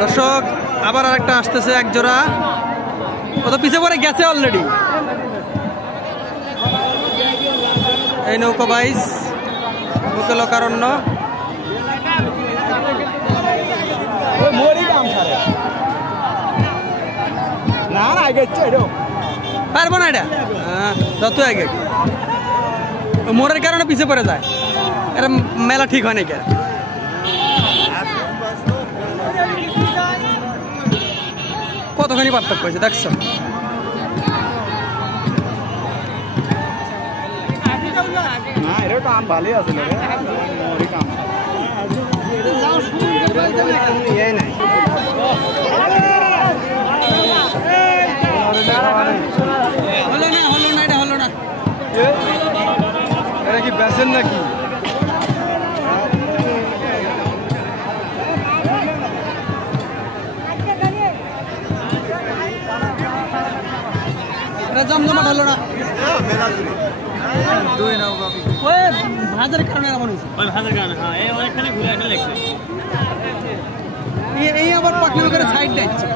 দর্শক আবার আরেকটা আসতেছে এক জোড়া, ও তো পিছে পরে গেছে অলরেডি। এই নৌকা বাইস বুকে লোকারণ্য, পারবো না এটা, যত আগে মোড়ের কারণে পিছে পড়ে যায়, এটা মেলা ঠিক হয় নাকি। কতখানি পার্থক্য হয়েছে দেখছো। ভালোই আছে হলো না এটা হলো না, এটা কি বেচেন নাকি? জমজমাট হলো না, ভাজার কারণে এমন হয়েছে। এই আবার পাখি করে সাইড দিচ্ছে।